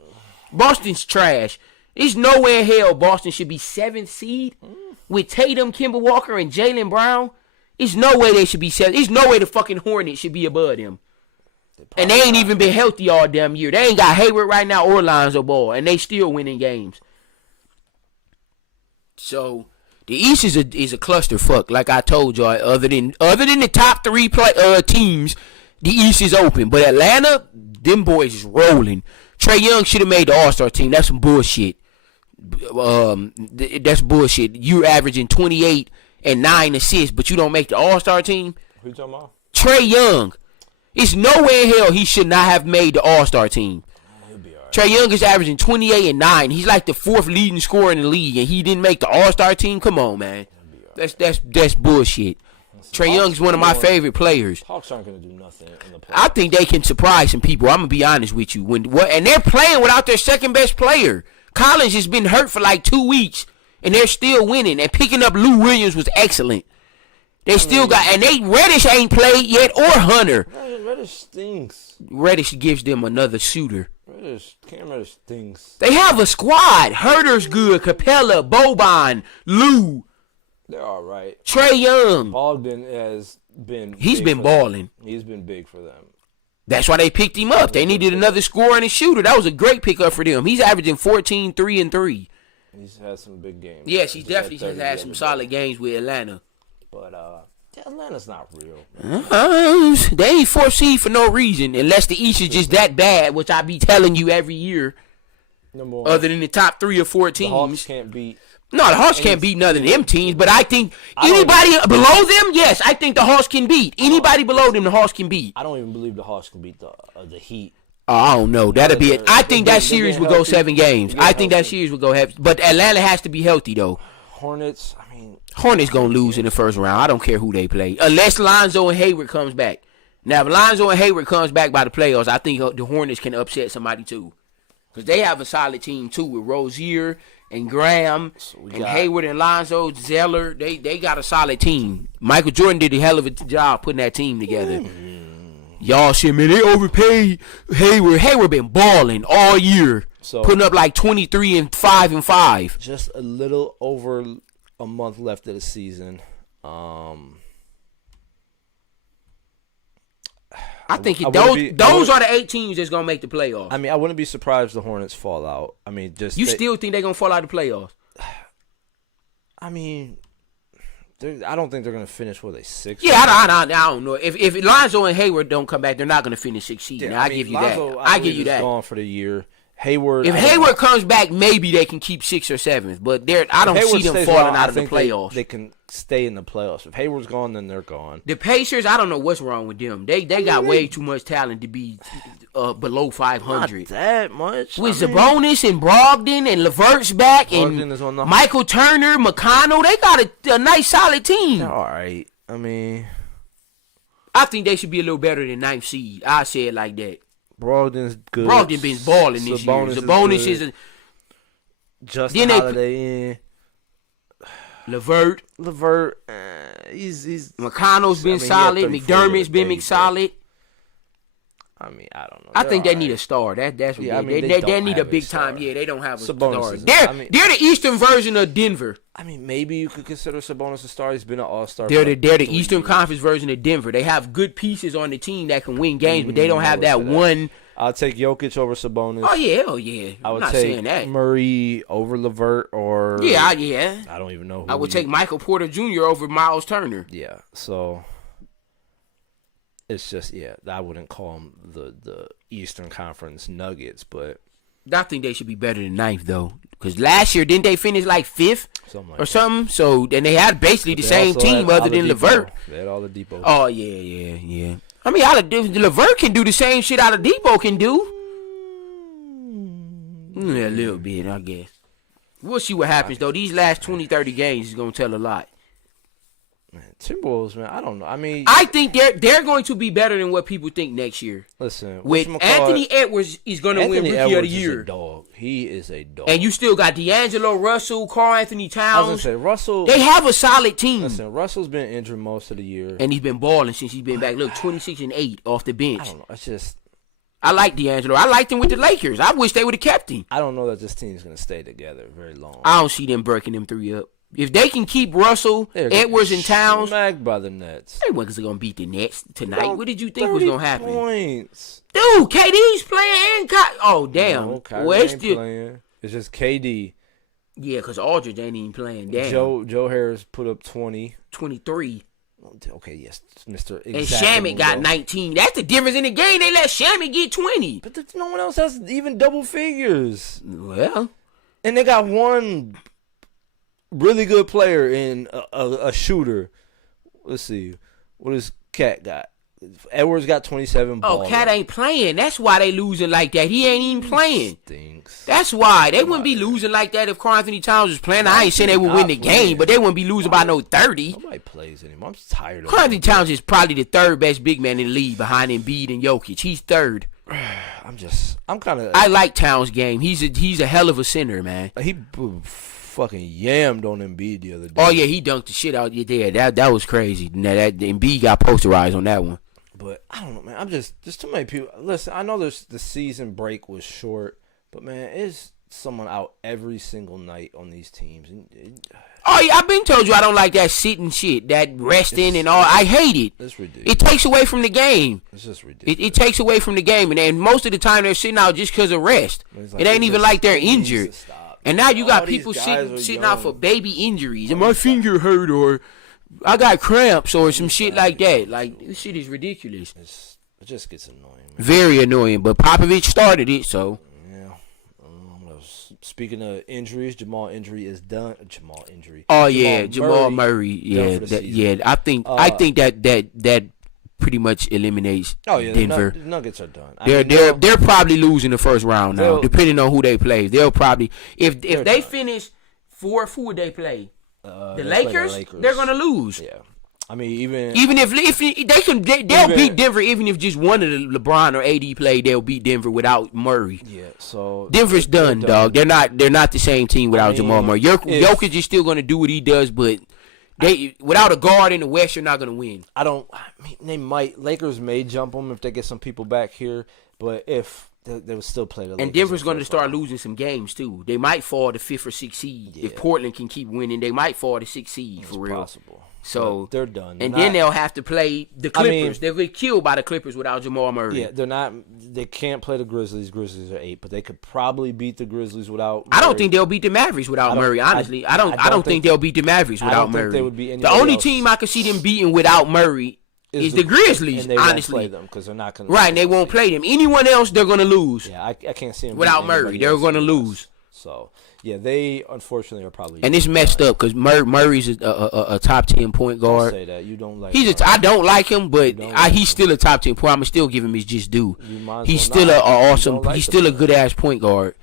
Boston's trash. There's nowhere in hell Boston should be 7th seed with Tatum, Kemba Walker, and Jaylen Brown. There's no way they should be 7th. There's no way the fucking Hornets should be above them. And they ain't even been healthy all damn year. They ain't got Hayward right now or Lonzo Ball, and they still winning games. So the East is a clusterfuck, like I told y'all. Other than the top 3 teams, the East is open. But Atlanta, them boys is rolling. Trae Young should have made the All-Star team. That's some bullshit. That's bullshit. You averaging 28 and 9 assists, but you don't make the All-Star team. Who you talking about? Trae Young. It's nowhere in hell he should not have made the All-Star team. Trae Young is averaging 28 and 9. He's like the 4th leading scorer in the league, and he didn't make the All-Star team. Come on, man. That's bullshit. Trae Young's one of my favorite players. Hawks aren't going to do nothing in the playoffs. I think they can surprise some people. I'm gonna be honest with you. And they're playing without their second best player. Collins has been hurt for like 2 weeks, and they're still winning. And picking up Lou Williams was excellent. They still got, and Reddish ain't played yet, or Hunter. Reddish stinks. Reddish gives them another shooter. Cam Reddish stinks. They have a squad. Herter's good. Capella, Boban, Lou, They're all right. Trae Young. Bogdan has been. He's been balling. He's been big for them. That's why they picked him up. They needed another scorer and a shooter. That was a great pickup for them. He's averaging 14, 3, and 3. He's had some big games. Yes, he definitely has had some solid games with Atlanta. But Atlanta's not real. They ain't 4th seed for no reason, unless the East is just that bad, which I be telling you every year. Number one, other than the top 3 or 4 teams. the Hawks can't beat. No, the Hawks can't beat none of them teams, but I think anybody below them, yes, I think the Hawks can beat. Anybody below them, the Hawks can beat. I don't even believe the Hawks can beat the Heat. I don't know. That'll be it. I think that series will go 7 games. I think that series will go heavy. But Atlanta has to be healthy, though. Hornets going to lose in the first round. I don't care who they play. Unless Lonzo and Hayward comes back. Now, if Lonzo and Hayward comes back by the playoffs, I think the Hornets can upset somebody, too. Because they have a solid team, too, with Rozier and Graham and Hayward and Lonzo, Zeller. They got a solid team. Michael Jordan did a hell of a job putting that team together. Y'all shit, man, they overpaid Hayward. Hayward been balling all year, putting up like 23 and 5 and 5. Just a little over a month left of the season. I think those are the 8 teams that's gonna make the playoffs. I mean, I wouldn't be surprised if the Hornets fall out. I mean, still think they're gonna fall out of the playoffs? I mean, I don't think they're gonna finish with a 6. Yeah, I don't know. If Lonzo and Hayward don't come back, they're not gonna finish 6 seed. Yeah, I give you Lonzo, that. I give you that. Gone for the year. Hayward. If Hayward comes back, maybe they can keep 6th or 7th. But I don't see them falling out of the playoffs. They can stay in the playoffs. If Hayward's gone, then they're gone. The Pacers, I don't know what's wrong with them. They got way too much talent to be below 500. Not that much. With Sabonis and Brogdon and LeVert's back and Michael Turner, McConnell, they got a nice solid team. All right. I mean, I think they should be a little better than 9th seed. I say it like that. Brogdon's good. Brogdon been balling this year. Sabonis is a Justin Holiday in. LeVert, he's McConnell's been solid. McDermott's been solid. I mean, I don't know. I think they need a star. That's what they need a big time. Yeah, they don't have a star. They're the Eastern version of Denver. I mean, maybe you could consider Sabonis a star. He's been an all-star. They're the Eastern Conference version of Denver. They have good pieces on the team that can win games, but they don't have that one. I'll take Jokic over Sabonis. Oh yeah. I would take Murray over LeVert or yeah. I don't even know. I would take Michael Porter Jr. over Miles Turner. Yeah, so it's just I wouldn't call them the Eastern Conference Nuggets, but I think they should be better than 9th though. Because last year didn't they finish like 5th or something? So then they had basically the same team other than LeVert. They had all the Depot. Oh yeah. I mean, LeVert can do the same shit Oladipo can do. Yeah, a little bit, I guess. We'll see what happens, though. These last 20, 30 games is going to tell a lot. Man, Timberwolves, man, I don't know. I mean, I think they're going to be better than what people think next year. Listen, with Anthony Edwards, he's going to win Rookie of the Year. Is a dog. He is a dog. And you still got D'Angelo Russell, Karl Anthony Towns. I was gonna say Russell. They have a solid team. Listen, Russell's been injured most of the year, and he's been balling since he's been back. Look, 26 and 8 off the bench. I don't know. It's just I like D'Angelo. I liked him with the Lakers. I wish they would have kept him. I don't know that this team's gonna stay together very long. I don't see them breaking them 3 up. If they can keep Russell, Edwards, and Towns, smacked by the Nets. They wasn't gonna beat the Nets tonight. What did you think was gonna happen? Points. Dude, KD's playing and oh damn. No, Kyrie ain't playing. It's just KD. Yeah, because Aldridge ain't even playing. Damn. Joe Harris put up 20. 23. Okay, yes, Mr. And Shamet got 19. That's the difference in the game. They let Shamet get 20. But no one else has even double figures. Well. And they got one really good player in a shooter. Let's see. What does Cat got? Edwards got 27. Oh, Cat ain't playing. That's why they losing like that. He ain't even playing. Stinks. That's why. They wouldn't be losing like that if Karl Anthony Towns was playing. I ain't saying they would win the game, but they wouldn't be losing by no 30. Nobody plays anymore. I'm just tired of Karl it. Anthony Towns is probably the third best big man in the league behind Embiid and Jokic. He's third. I'm kind of. I like Towns' game. He's a hell of a center, man. He fucking yammed on Embiid the other day. Oh, yeah, he dunked the shit out there. That was crazy. Now, that Embiid got posterized on that one. But I don't know, man. There's too many people. Listen, I know the season break was short, but man, it's someone out every single night on these teams. Oh, yeah, I've been told you I don't like that sitting shit, that resting and all. I hate it. It's ridiculous. It takes away from the game. It's just ridiculous. It takes away from the game, and most of the time they're sitting out just because of rest. Like, it ain't even like they're injured. Stop. And now you got All these people guys sitting are out for baby injuries. And my finger hurt, or I got cramps, or some shit like that. Like, this shit is ridiculous. It just gets annoying, man. Very annoying. But Popovich started it, so. Yeah. Speaking of injuries, Jamal injury is done. Oh yeah, Jamal Murray. Yeah, I think that pretty much eliminates Denver. The Nuggets are done. They're probably losing the first round now, depending on who they play. They'll probably if they done. finish fourth, who would they play? The They play Lakers? They're gonna lose. Yeah. I mean, even if they'll beat Denver, even if just one of the LeBron or AD play, they'll beat Denver without Murray. Yeah, so Denver's done, dog. They're not the same team without Jamal Murray. Jokic is still gonna do what he does, but without a guard in the West, you're not gonna win. They might. Lakers may jump them if they get some people back here, but if they would still play the Lakers. And Denver's going to start losing some games too. They might fall to 5th or 6th seed. If Portland can keep winning, they might fall to 6th seed for real. Possible. So but they're done. And then they'll have to play the Clippers. They'll get killed by the Clippers without Jamal Murray. Yeah, they're not. They can't play the Grizzlies. Grizzlies are 8, but they could probably beat the Grizzlies without Murray. I don't think they'll beat the Mavericks without Murray. Honestly, I don't think they'll beat the Mavericks without Murray. They would be the only team I could see them beating without Murray is the Grizzlies. And they honestly, won't play them because they're not going to. Right, and they won't play them. Anyone else, they're going to lose. Yeah, I can't see them without Murray. They're going to lose. So yeah, they unfortunately are probably. And it's messed up because Murray's a top 10 point guard. Don't say that. You don't like. I don't like him, but he's still a top 10 point. I'm still give him his just due. He's still he's still a good ass point guard,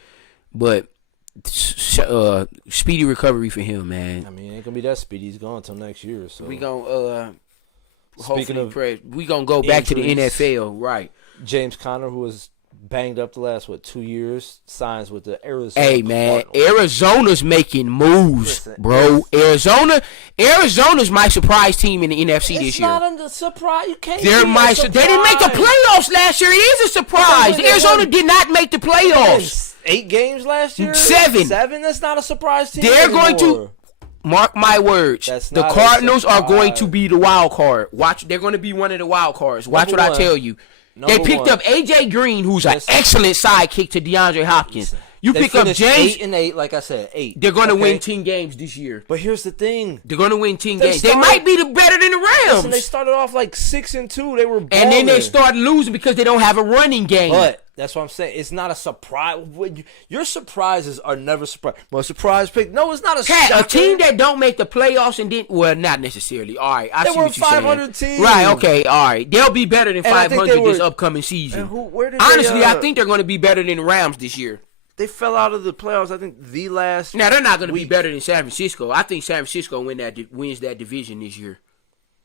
but speedy recovery for him, man. I mean, it ain't gonna be that speedy. He's gone until next year. So we gonna we gonna go back to the NFL, right? James Conner, who was banged up the last 2 years, signs with the Arizona. Hey man, Cardinals. Arizona's making moves, bro. Arizona's my surprise team in the NFC this year. It's not a surprise. You can't. They didn't make the playoffs last year. It is a surprise. Arizona did not make the playoffs. 8 games last year. 7. That's not a surprise team. They're going to. Mark my words. The Cardinals are going to be the wild card. Watch, they're going to be one of the wild cards. Watch what I tell you. They picked up AJ Green, who's an excellent sidekick to DeAndre Hopkins. You pick up James 8-8, like I said, 8. They're going to win 10 games this year. But here's the thing: they're going to win 10 games. They might be better than the Rams. Listen, they started off like 6-2. They were balling. And then they started losing because they don't have a running game. But that's what I'm saying. It's not a surprise. Your surprises are never surprise. My surprise pick. No, it's not a shocker. A team that don't make the playoffs and didn't. Well, not necessarily. All right, I see what you're saying. They were a 500 team. Right. Okay. All right. They'll be better than 500 this upcoming season. Honestly, I think they're going to be better than the Rams this year. They fell out of the playoffs. I think the last. Now they're not going to be better than San Francisco. I think San Francisco wins that division this year.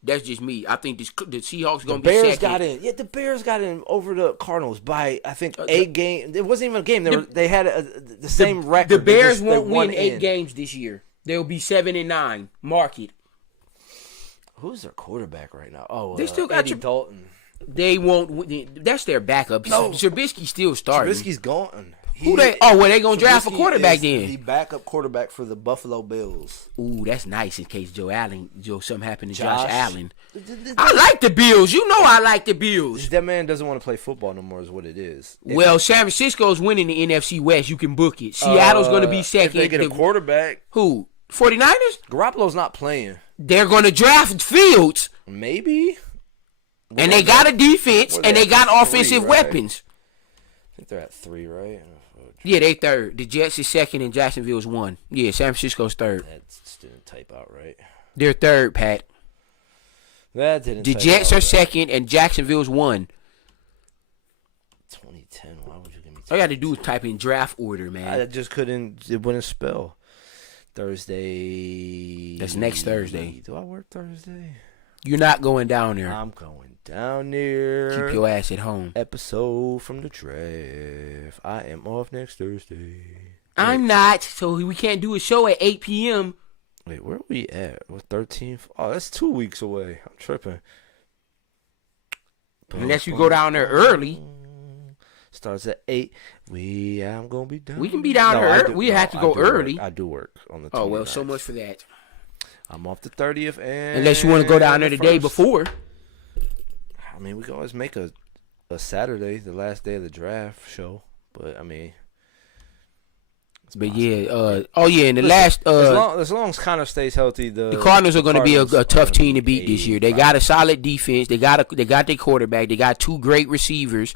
That's just me. I think the Seahawks going to be second. The Bears got in. Yeah, the Bears got in over the Cardinals by, I think, 8 games. It wasn't even a game. They had the same record. The Bears won't win 8 games this year. They'll be 7-9. Mark it. Who's their quarterback right now? Oh, they still got Andy Dalton. They won't. That's their backup. No, Trubisky's still starting. Trubisky's gone. Who they? Oh, well, they gonna draft a quarterback then? The backup quarterback for the Buffalo Bills. Ooh, that's nice in case something happened to Josh Allen. I like the Bills. You know I like the Bills. That man doesn't want to play football no more. Is what it is. Well, San Francisco's winning the NFC West. You can book it. Seattle's gonna be second. If they get a quarterback. Who? 49ers? Garoppolo's not playing. They're gonna draft Fields. Maybe. And they got a defense and they got offensive weapons. I think they're at 3, right? Yeah, they third. The Jets is second and Jacksonville's 1. Yeah, San Francisco's third. That didn't type out right. They're third, Pat. That didn't. The take Jets all are that. second, and Jacksonville's 1. 2010. Why would you give me? All you got to do is type in draft order, man. I just couldn't. It wouldn't spell. Thursday. That's next Thursday. Do I work Thursday? You're not going down there. I'm going down there. Keep your ass at home. Episode from the draft. I am off next Thursday. I'm not, so we can't do a show at 8 p.m. Wait, where are we at? We're 13th. Oh, that's 2 weeks away. I'm tripping. Unless you go down there early. Starts at 8. I'm gonna be down. We can be down there I early. We have to go early. I do work on the 29th. Oh, well, so much for that. I'm off the 30th and Unless you want to go down there the day 1st. before. I mean, we can always make a Saturday, the last day of the draft show. But I mean, But yeah, and the last as long as Connor stays healthy, the Cardinals are going to be a Cardinals tough are team to gonna beat be this year. They got a solid defense. They got their quarterback. They got 2 great receivers.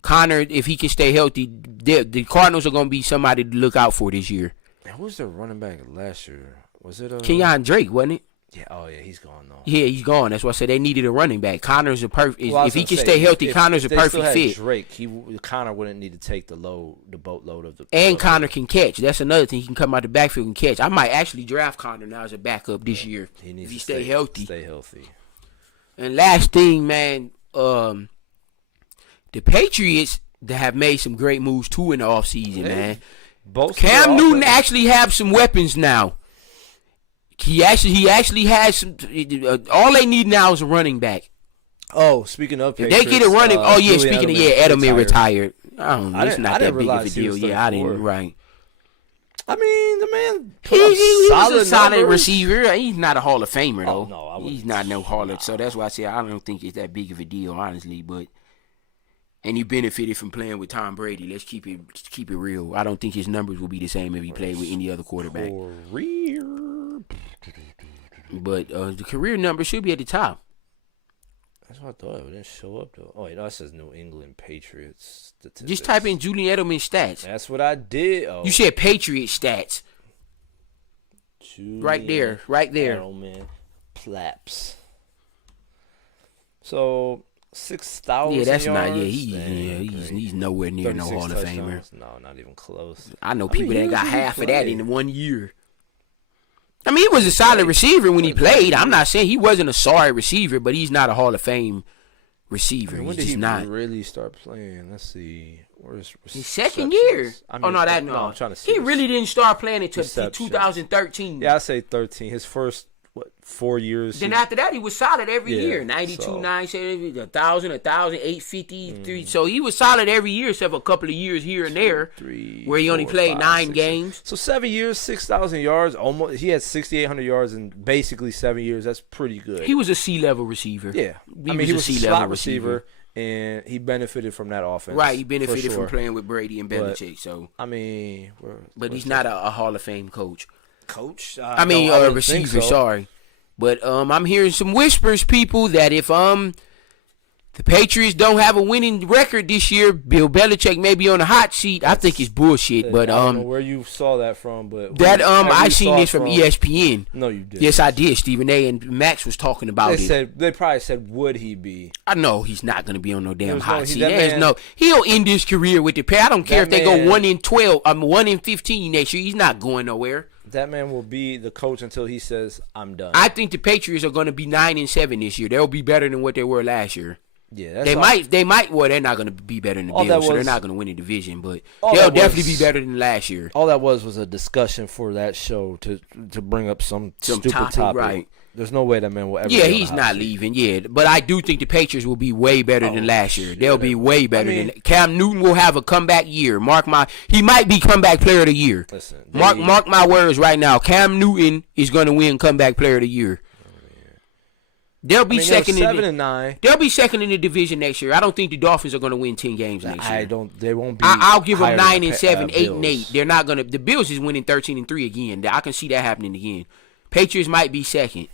Connor, if he can stay healthy, the Cardinals are going to be somebody to look out for this year. Who was their running back last year? Was it Kenyon Drake, wasn't it? Yeah. Oh yeah, he's gone though. Yeah, he's gone. That's why I said they needed a running back. Connor's a perfect. Well, I was if he gonna can say, stay healthy, if Connor's a they still perfect had fit. Drake, Connor wouldn't need to take the boatload of the. And Connor can catch. That's another thing. He can come out the backfield and catch. I might actually draft Connor now as a backup this year He needs if he to stay healthy. Stay healthy. And last thing, man, the Patriots that have made some great moves too in the offseason, man. Both Cam Newton actually have some weapons now. He actually has some. All they need now is a running back. Oh, speaking of If Patriots, they get a running, Julian speaking of Edelman retired. I don't know. I It's didn't- not I that didn't big of a realize he deal. was Yeah, I 34. didn't. Right. I mean, the man He put up was a solid numbers. receiver. He's not a Hall of Famer though. Oh, no, I wouldn't- He's not no Hall of. So that's why I say I don't think it's that big of a deal, honestly. But and he benefited from playing with Tom Brady. Let's keep it real. I don't think his numbers will be the same if he played with any other quarterback. Career. But the career number should be at the top. That's what I thought. It didn't show up though. Oh, wait, no, it says New England Patriots statistics. Just type in Julian Edelman stats. That's what I did. Oh, You said Patriot stats. Julian Right there. Edelman Plaps. So 6,000. Yeah, that's not. Yeah, yards? he's nowhere near no 36 Hall of Famer. touchdowns? No, not even close. I know I mean, people he that got usually half of that play. in 1 year. I mean, he was a solid receiver when he played. I'm not saying he wasn't a sorry receiver, but he's not a Hall of Fame receiver. When He's did just he not. really start playing? Let's see. Where's His second year. receptions? I mean, no, I'm trying to see. He this. really didn't start playing until Receptions. 2013. Yeah, I say 13. His first 4 years. Then after that, he was solid every Yeah, year. 92, so- 970, 1,000, 850, 3. So he was solid every year except for a couple of years here and there 3, where he only 4, played 5, 9 6, games. So 7 years, 6,000 yards. Almost. He had 6,800 yards in basically 7 years. That's pretty good. He was a C-level receiver. Yeah. He was a a C-level slot receiver. and he benefited from that offense. Right, he for benefited sure. from playing with Brady and But- Belichick. So, I mean, but he's not a Hall of Fame coach. coach. I mean, a receiver. Sorry, but I'm hearing some whispers, people, that if the Patriots don't have a winning record this year, Bill Belichick may be on the hot seat. I think it's bullshit. But I don't know where you saw that from, but that wherever I you seen saw this it from ESPN. No, you did. Yes, I did. Stephen A. and Max was talking about it. They probably said, would he be? I know he's not going to be on no damn There's hot no- seat. that There's man- no. He'll end his career with the pair. I don't care if That they go man- 1-12. 1-15 next year. He's not going nowhere. That man will be the coach until he says, "I'm done." I think the Patriots are going to be 9-7 this year. They'll be better than what they were last year. yeah, that's They all- might. Well, they're not going to be better than the All Bills, that so they're was- not going to win the division. But all they'll that was- definitely be better than last year. All that was a discussion for that show to bring up some stupid topic. right? There's no way that man will ever. Yeah, be on he's the hot not seat. leaving. Yeah, but I do think the Patriots will be way better than last year. shit, They'll be way better I mean- than Cam Newton will have a comeback year. He might be comeback player of the year. Listen, Mark my words right now. Cam Newton is going to win comeback player of the year. They'll be second in 7-9. They'll be second in the division next year. I don't think the Dolphins are going to win 10 games next year. They won't be. I'll give them higher 9-7, than 8-8. Bills. They're not going to. The Bills is winning 13-3 again. I can see that happening again. Patriots might be second.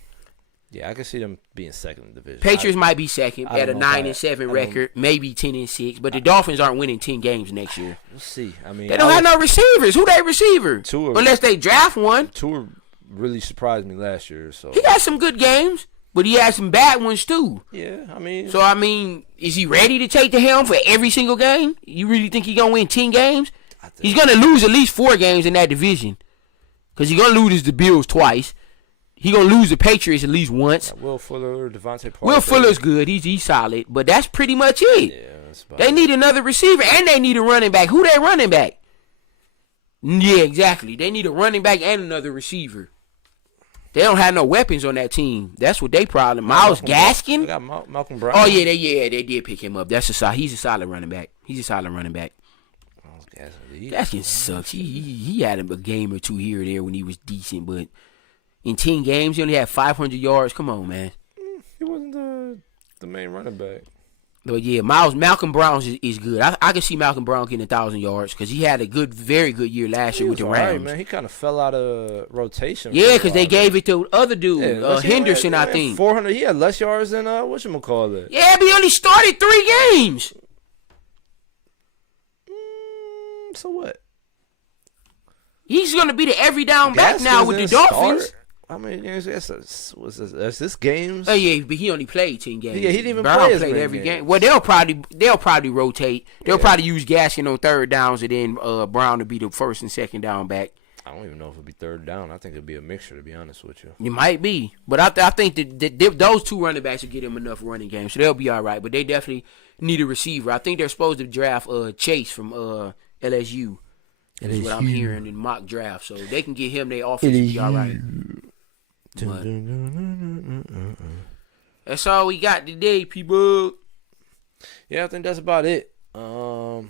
Yeah, I can see them being second in the division. Patriots might be second I at a don't know if 9-7 record, maybe 10-6. But the Dolphins aren't winning 10 games next year. We'll see. I mean, They don't have no receivers. Who they receiver? Tua. Unless they draft one. Tua really surprised me last year. So He got some good games. but he had some bad ones too. Yeah, I mean. So I mean, is he ready to take the helm for every single game? You really think he gonna win 10 games? He's gonna lose at least 4 games in that division, cause he's gonna lose the Bills twice. He gonna lose the Patriots at least once. Will Fuller, Devontae Parker. Will Fuller's good. He's solid, but that's pretty much it. Yeah, that's about They it. need another receiver and they need a running back. Who they running back? Yeah, exactly. They need a running back and another receiver. They don't have no weapons on that team. That's what they problem. Miles They Gaskin. got Malcolm Brown. Oh yeah, they did pick him up. He's a solid running back. He's a solid running back. Miles Gaskin. Gaskin sucks. He had a game or two here or there when he was decent, but in 10 games he only had 500 yards. Come on, man. He wasn't the main running back. But yeah, Malcolm Brown is good. I can see Malcolm Brown getting 1,000 yards because he had a very good year last year with the Rams. Man, he kind of fell out of rotation. Yeah, because they gave it to other dude, Yeah, Henderson, I think. 400. He had less yards than whatchamacallit. Yeah, but he only started 3 games. So what? He's gonna be the every down back now with the Gaskin's Dolphins. start? How many games? That's this games. Oh yeah, but he only played 10 games. Yeah, he didn't even Brown play as played many every games. game. Well, they'll probably rotate. They'll probably use Gaskin on third downs and then Brown to be the first and second down back. I don't even know if it'd be third down. I think it'd be a mixture, to be honest with you. It might be, but I think that those 2 running backs will get him enough running games, so they'll be all right. But they definitely need a receiver. I think they're supposed to draft Chase from LSU. That's what I'm hearing in mock draft, so they can get him. Their offense will be all right. But that's all we got today, people. Yeah, I think that's about it. Like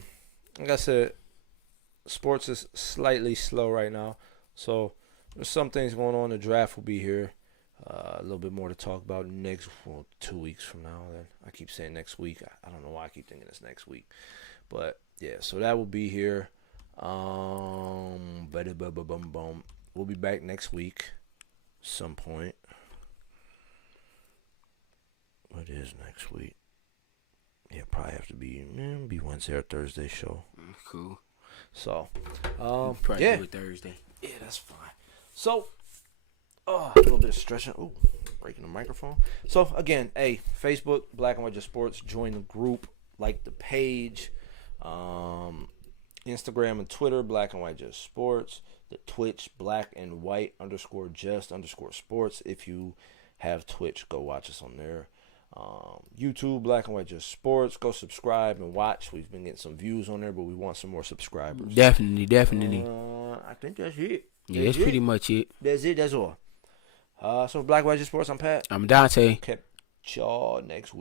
I said, sports is slightly slow right now, so there's some things going on. The draft will be here. A little bit more to talk about next 2 weeks from now. Then I keep saying next week. I don't know why I keep thinking it's next week, but yeah. So that will be here. We'll be back next week, some point. What is next week? Yeah, probably have to be Wednesday or Thursday show. Cool. So, Probably yeah. do it Thursday. Yeah, that's fine. So, a little bit of stretching. Ooh, breaking the microphone. So, again, hey, Facebook, Black and White Just Sports. Join the group. Like the page. Instagram and Twitter, Black and White Just Sports. The Twitch, Black and White _Just_Sports. If you have Twitch, go watch us on there. YouTube, Black and White Just Sports. Go subscribe and watch. We've been getting some views on there, but we want some more subscribers. Definitely. I think that's it. Yeah, that's pretty much it. That's it. That's all. So Black White Just Sports. I'm Pat. I'm Dante. Catch y'all next week.